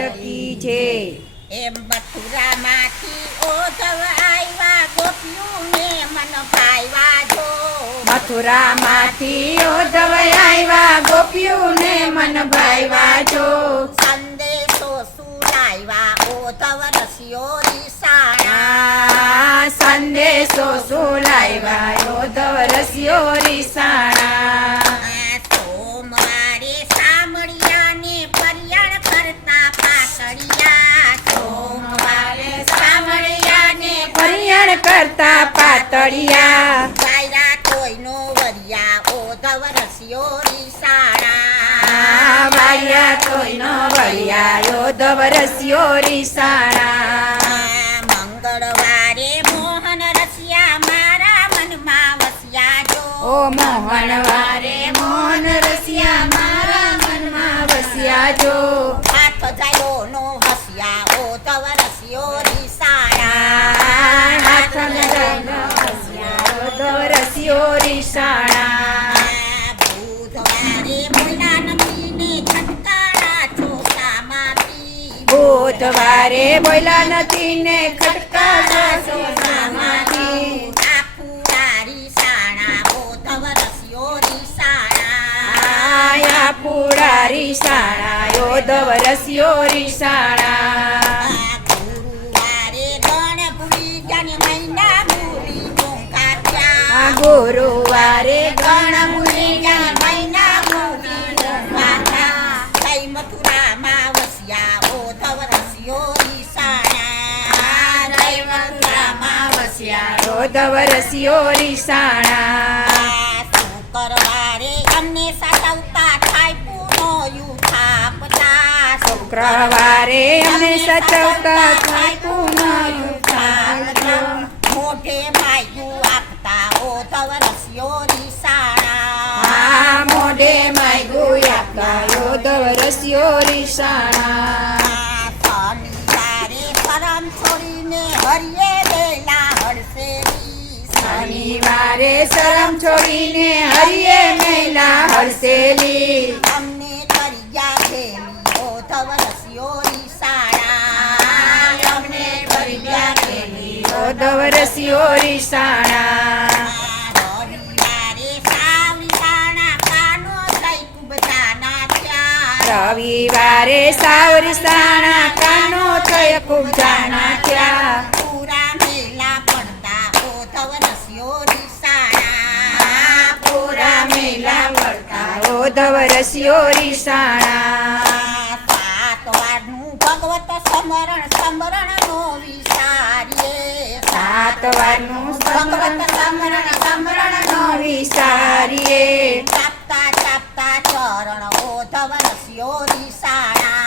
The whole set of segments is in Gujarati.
લાલ કી જય. એમ મથુરામાંથી ઓધવ આવ્યા ગોપીઓને મન ભાવ્યા જો. મથુરામાંથી ઓધવ આવ્યા ગોપીઓને મન ભાવ્યા જો. સંદેશો શું લાવ્યા ઓધવ રસિયો રીસાણા. સંદેશો શું લાવ્યા ઓધવ રસિયો રીસાણા. સોમવારે સામળિયાને પર્યાણ કરતા પાતળિયા. સોમવારે સામળિયાને પર્યાણ કરતા પાતળિયા. ગાયરા કોઈનો વરિયા ઓધવ રસિયો રીસાણા. વાળિયા તોયનો વળિયા ઓધવ રસિયો રીસાણા. મંગળવારે મોહન રસિયા મારા મનમાં વસ્યા જો. ઓ મોહનવારે મોહન રસિયા મારા મનમાં વસ્યા જો. હાથ જાયો નો હસ્યા ઓધવ રસિયો રીસાણા. હાથ લગાડો હસ્યા ઓધવ રસિયો રીસાણા. બુધવારે બોલા નદીને ખટકારા ચોસામાંથી. બુધવારે બોલ્યા નથી ને ખટકારા ચોસામાંથી. આફુરારી સાણા ઓધવ રસિયો રીસાણા. આયા પૂરા રીસાણા ઓધવ રસિયો રીસાણા. ગુરુવારે ગણ ભૂલી જાને મહિના ભૂલી ટોંકાત્યા. ગુરુવારે ગણ ભૂલી જાને મહિના ભૂલી ટોંકાત્યા. કઈ મથુરામાં વસ્યા ઓધવ રસિયો રીસાણા. જય મથુરામાં વસ્યા ઓધવ રસિયો રીસાણા. શુક્રવારે અમને સાચવતા થાય પૂનો યુથાપતા. શુક્રવારે અમે સચવતા થાય પુનઃ મોઢે માયું આપતા ઓધવ રસિયો રીસાણા. મોઢે માગ્યું આપતા ઓધવ રસિયો રીસાણા. શનિવારે પરમ છોડીને હરિયે વેલા હડસેલી. શનિવારે શરમ છોડીને હરિયે મહિલા હરસેલી. અમને કર્યા ખેલી ઓધવ રસિયો રીસાણા. અમને કર્યા ખેલી ઓધવ રસિયો રીસાણા. રવિવારે સાવરીસાણા કાનો થઈ કુબજાના થયા. રવિવારે સાવરીસાણા કાનો થય ખૂબ જાણા થયા. પૂરા મેલા પડતા ઓધવ રસિયો રીસાણા. પૂરા મેલા પડતા ઓધવ રસિયો રીસાણા. સાતવારનું ભગવત સમરણ સમરણનો વિચારીએ. સાતવારનું ભગવત સમરણ સમરણનો વિચારીએ. ચાપતા ચાપતા ચરણ ઓધવ રસિયો રીસાણા.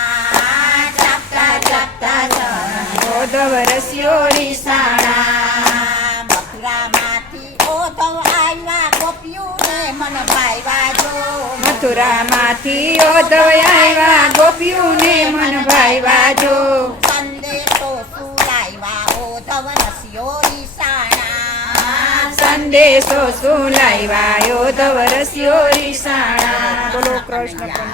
ચાપતા ચાપતા ચરણ ઓધવ રસિયો રીસાણા. મથુરામાંથી ઓધવ આવ્યા ગોપીઓને મન ભાવ્યા જો. મથુરામાંથી ઓધવ આવ્યા ગોપીઓને મન ભાવ્યા જો. સંદેશો શું લાવ્યા ઓધવ રસિયો રીસાણા. સંદેશો શું લાવ્યા ઓધવ રસિયો રીસાણા. બોલો કૃષ્ણ.